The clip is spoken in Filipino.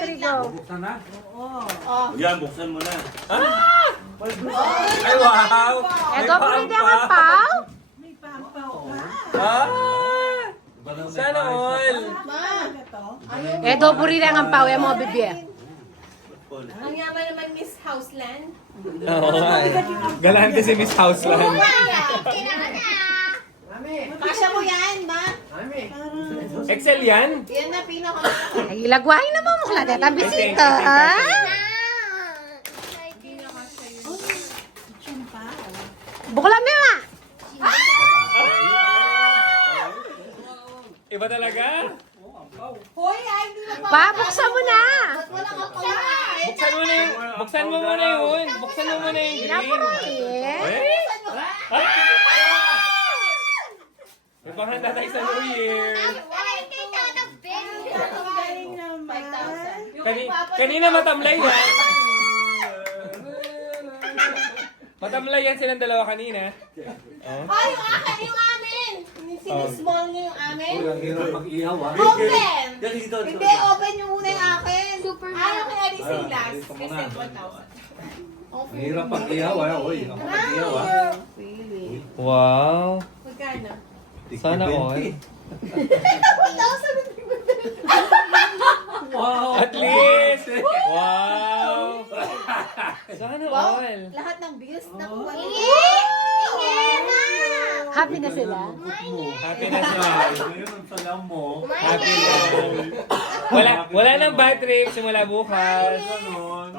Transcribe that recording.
battery go. Buksan na? Yan, buksan mo na. Ay, wow! Ego, pwede ang pao? Ah! Sana all! Edo, puri lang ang pao. Yung mga bibya. Ang yaman naman Miss Houseland. Oo nga eh. Galante si Miss Houseland. Kasya mo yan, ma. Excel yan? Yan na pinaka. Ay, lagwahin na mo mo kala. Teta, bisita. Bukla mo ma. Iba talaga? Hoy, ay, hindi na pa. Pa, buksan mo na. Wala ka pa. Buksan mo muna yun. Buksan mo muna yung green. Eh? May panghanda tayo sa New Year. Galing naman. 5,000. Kanina matamlay yan. Matamlay yan silang dalawa kanina. Ay, yung akin, yung amin. Sinismall niyo yung amin. Ang hirap mag-ihaw ah. Open! Yan, dito. Hindi, open yung una yung akin. Ayaw kaya ni Silas. Kasi 1,000. Ang hirap mag-ihaw ah. Uy, ang mag-ihaw ah. Wow. Magkano? Sana all. 1,000. Wow. At least. Wow. Sana all. Lahat ng bills nakuha niyo. Happy na sila. Happiness all. Ngayon ang salam mo. Happy all. Wala nang bad trip simula bukas. Ganon.